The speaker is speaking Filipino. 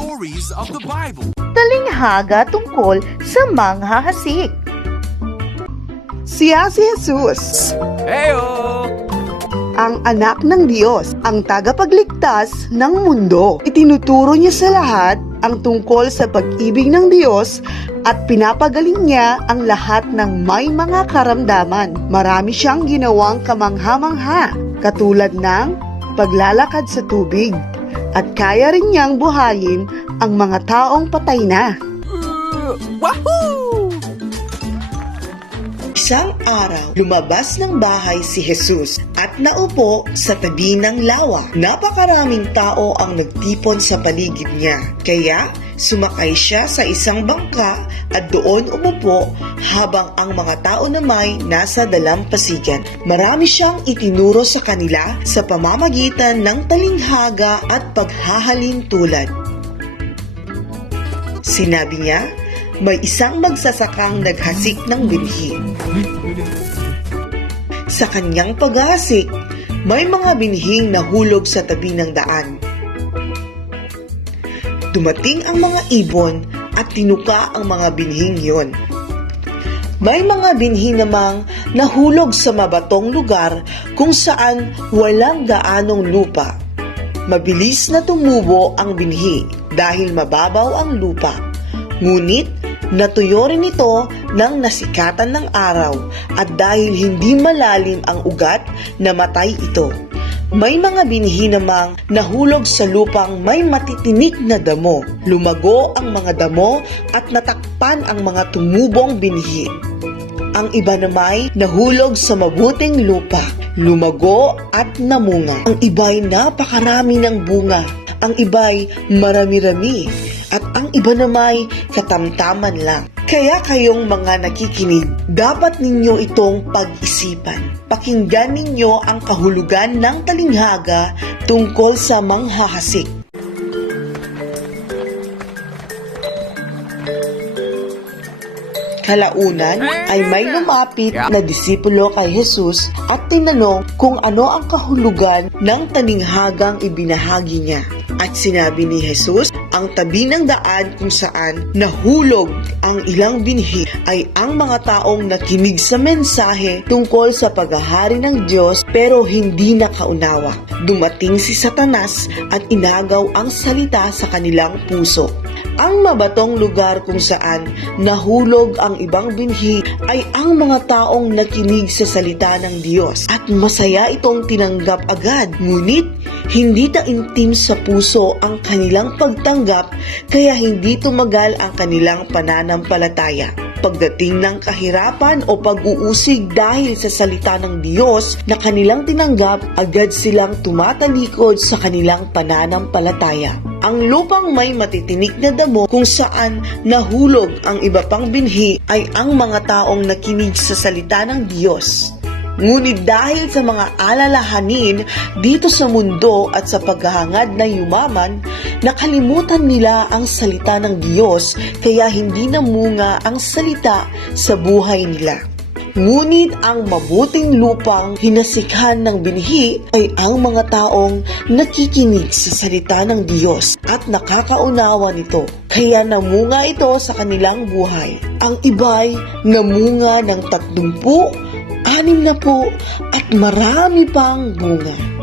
stories of the Bible. Talinghaga tungkol sa manghahasik. Siya si Jesus, Heyo! ang anak ng Diyos, ang tagapagligtas ng mundo. Itinuturo niya sa lahat ang tungkol sa pag-ibig ng Diyos at pinapagaling niya ang lahat ng may mga karamdaman. Marami siyang ginawang kamangha-mangha, katulad ng paglalakad sa tubig, at kaya rin niyang buhayin ang mga taong patay na. Wahoo! Isang araw, lumabas ng bahay si Jesus at naupo sa tabi ng lawa. Napakaraming tao ang nagtipon sa paligid niya. Kaya, sumakay siya sa isang bangka at doon umupo habang ang mga tao na may nasa dalampasigan. Marami siyang itinuro sa kanila sa pamamagitan ng talinghaga at paghahalin tulad. Sinabi niya, may isang magsasakang naghasik ng binhi. Sa kanyang paghasik, may mga binhing nahulog sa tabi ng daan. Dumating ang mga ibon at tinuka ang mga binhing yon. May mga binhi namang nahulog sa mabatong lugar kung saan walang gaanong lupa. Mabilis na tumubo ang binhi dahil mababaw ang lupa. Ngunit, natuyo rin ito ng nasikatan ng araw at dahil hindi malalim ang ugat, namatay ito. May mga binhi namang nahulog sa lupang may matitinik na damo. Lumago ang mga damo at natakpan ang mga tumubong binhi. Ang iba namay nahulog sa mabuting lupa. Lumago at namunga. Ang iba'y napakarami ng bunga. Ang iba'y marami-rami. At ang iba namay katamtaman lang. Kaya kayong mga nakikinig, dapat ninyo itong pag-isipan. Pakinggan ninyo ang kahulugan ng talinghaga tungkol sa manghahasik. Kalaunan ay may lumapit na disipulo kay Jesus at tinanong kung ano ang kahulugan ng talinghagang ibinahagi niya. At sinabi ni Jesus, ang tabi ng daan kung saan nahulog ang ilang binhi ay ang mga taong nakinig sa mensahe tungkol sa paghahari ng Diyos pero hindi nakaunawa. Dumating si Satanas at inagaw ang salita sa kanilang puso. Ang mabatong lugar kung saan nahulog ang ibang binhi ay ang mga taong nakinig sa salita ng Diyos at masaya itong tinanggap agad. Ngunit hindi taimtim sa puso ang kanilang pagtanggap kaya hindi tumagal ang kanilang pananampalataya. Pagdating ng kahirapan o pag-uusig dahil sa salita ng Diyos na kanilang tinanggap, agad silang tumatalikod sa kanilang pananampalataya. Ang lupang may matitinik na damo kung saan nahulog ang iba pang binhi ay ang mga taong nakinig sa salita ng Diyos. Ngunit dahil sa mga alalahanin dito sa mundo at sa paghahangad na yumaman, nakalimutan nila ang salita ng Diyos kaya hindi namunga ang salita sa buhay nila. Ngunit ang mabuting lupang hinasikhan ng binhi ay ang mga taong nakikinig sa salita ng Diyos at nakakaunawa nito. Kaya namunga ito sa kanilang buhay. Ang iba'y namunga ng 30, 60 at marami pang bunga.